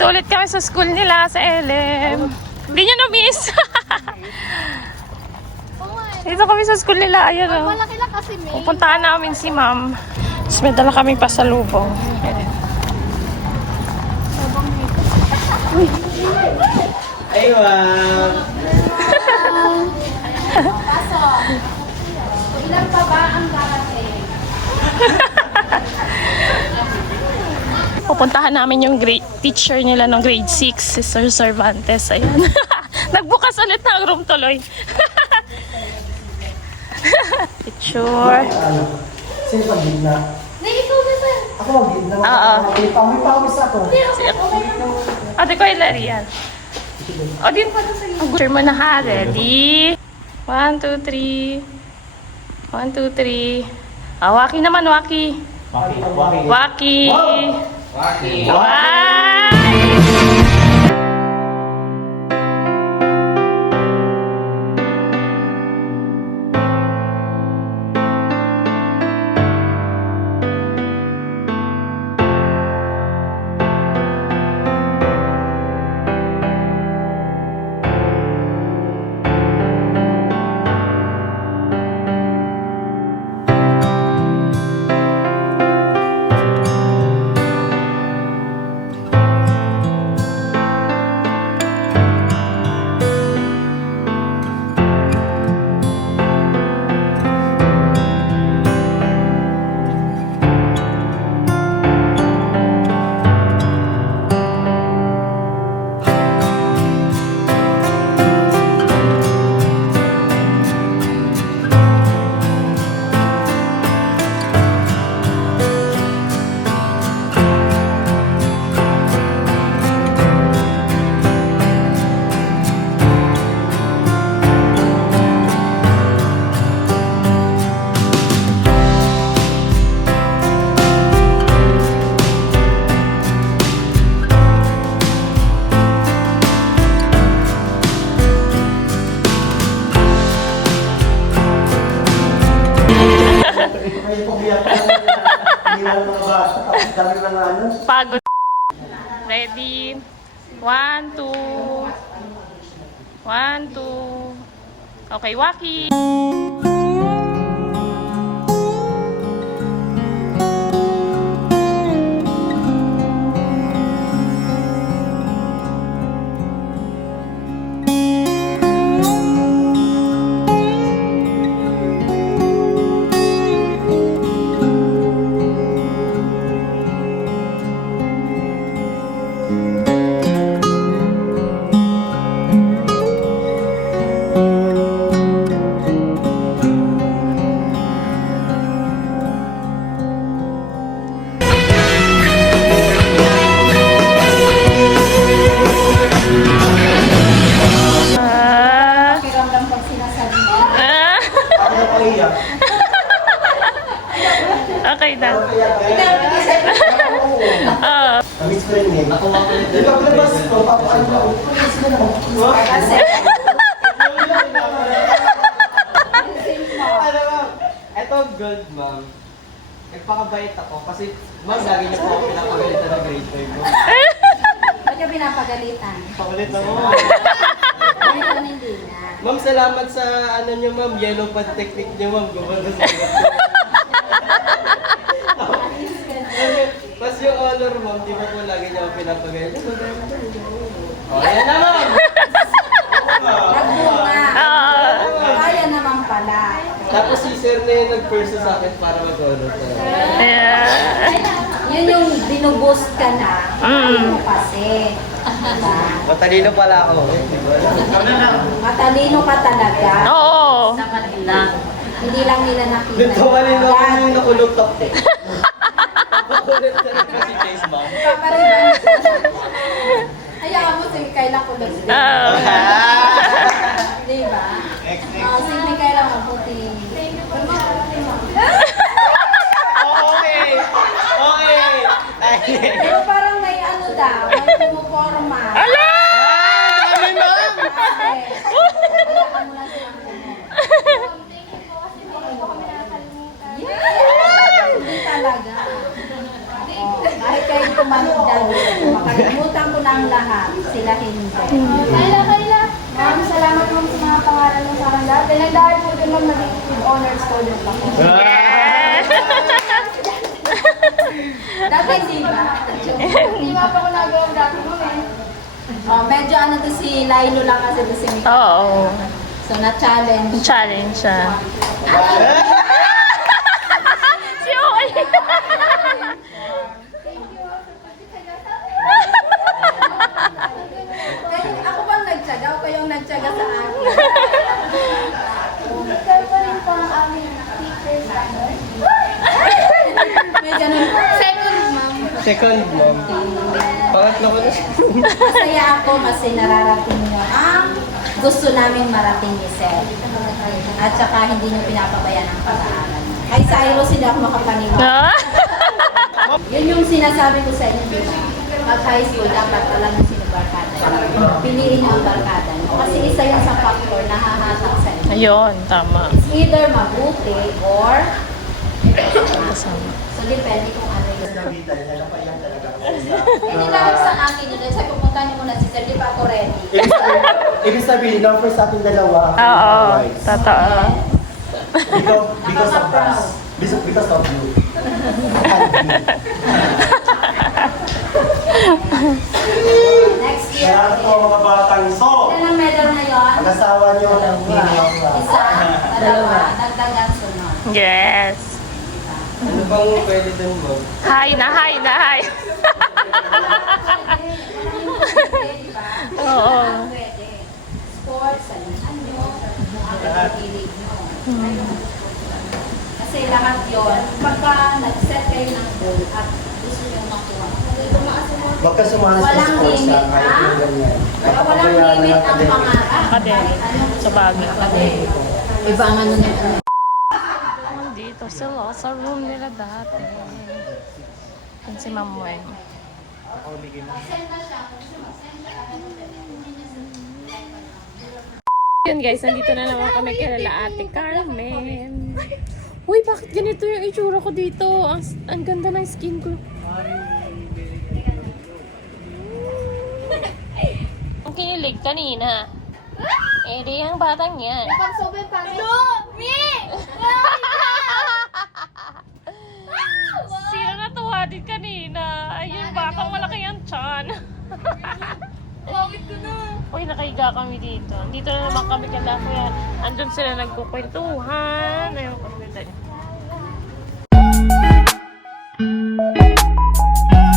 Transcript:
Dito ulit kami sa school nila, sa LM. Hindi nyo na-miss. Dito kami sa school nila. Ayan o. Malaki lang kasi may. Pupuntahan namin si ma'am. Tapos may dala kaming pasalubong. Ay, wow. Pasok. Ilan pa ba ang darating? Pupuntahan namin yung grade, teacher nila ng grade 6, si Sir Cervantes. Ayan. Nagbukas ulit ng room tuloy. Picture. Sino pag gitna? Na. Ako mag gitna. Oo. May pawis pawis ako. Ate ko Hilary yan. O, din pa sa Picture mo na ha. Ready? One, two, three. One, two, three. Ah, Waki naman, Waki. Waki. Waki. Waki. Waki. Why? Ready? One, two. One, two. Okay, Waki. Di ba labas ko? Papaano ako? Kasi, Ano ma'am? Ito gold ma'am. Nagpakabait ako kasi ma'am lagi niyo po ako pinapagalitan ng grade 5 mo. ba't ka pinapagalitan? Paulit ako. Ngayon hindi na. Ma'am salamat sa ano niyo ma'am, yellow pad technique niyo ma'am. Gumano sa Tapos yung honor ma'am, di ba po lagi niyo ako pinapagalitan? Oh, ayan na ma'am! Nagbunga. Ah. Kaya naman pala. Tapos si sir na yung nag-perso sa akin para mag-honor tayo. Yun yung binuboost ka na. Mm. Ano kasi? Diba? Matalino pala ako. Matalino ka talaga. Oo. Hindi lang nila nakita. Dito malino ako yung nakuluktok eh. Case ma'am. Papariban. Hayaan mo si Kayla kulot. Ah. Di ba? Oh, si Mikaela mabuti. Okay! Okay! Pero parang may ano daw, may pumuporma. Ala! Dami ma'am! Kasi, hayaan mo lang silang kumo. Yes! Hindi talaga. Oh, Kayo tumanda makalimutan ko na ang lahat, sila hindi. Kayla, Kayla. Maraming salamat ma'am sa mga pangalan mo sa akin lahat. Dahil dahil po din ma'am naging with honor student ako. Yes! Dati hindi ba? Hindi nga pa ako nagawang dati ma'am eh. Oh, medyo ano to si Lilo lang kasi to si Mika. Oo. So na-challenge. Challenge siya. si Oy! Eh, ako bang nagtsaga o kayong nagtsaga sa akin? Ikaw pa rin po ang aming teacher sa akin. May ganun. Second ma'am. Second, ma'am. Pangatlo ko na siya. Masaya ako kasi nararating nyo ang gusto namin marating ni Sir. At saka hindi nyo pinapabayaan ang pag-aaral. Kay Cyrus, hindi ako makapaniwala. Ah? Yun yung sinasabi ko sa inyo, di ba? Pag high school, dapat alam mo sino barkada. Piliin nyo ang barkada nyo. Kasi isa yun sa factor na hahatang sa inyo. Ayun, tama. It's either mabuti or Kasama. So, depende kung ano niya, napaiyak talaga ako. Hindi lang sa akin yun. Sabi, pumunta niyo muna si Sir, di pa ako ready. Ibig sabihin, ibig sabihin, sa ating dalawa. Oo, totoo. Because, because of us. Because, because of you. Next year. Kaya po mga batang so, Ilan ang medal na yun? mag-asawa niyo. Isa, dalawa, dagdagan sunod. Yes. Ano bang pwede dun, ma'am? Hi na, hi na, hi. Oo. Sports, nyo, ang pinipilig nyo. Kasi lahat yon pagka nag-set kayo ng goal at gusto nyo makuha, Huwag ka sumali sa Walang sports limit, ha. Kahit yung ganyan. walang limit ang pangarap. Academic. Sa bagay. Iba ang ano niya. Sila sa room nila dati. Yan si Ma'am Wen. Yun guys, nandito na naman kami kay Ate Carmen. Uy, bakit ganito yung itsura ko dito? Ang, ang ganda ng skin ko. Ang kinilig kanina. Eh, di ang batang yan. Pag sobrang pangit. No! Me! Sino natuwa din kanina? Ayun, batang malaki ang tiyan. Pangit ko na. Uy, nakahiga kami dito. Dito na naman kami kala kuya. Andun sila nagkukwentuhan. Ayun kami.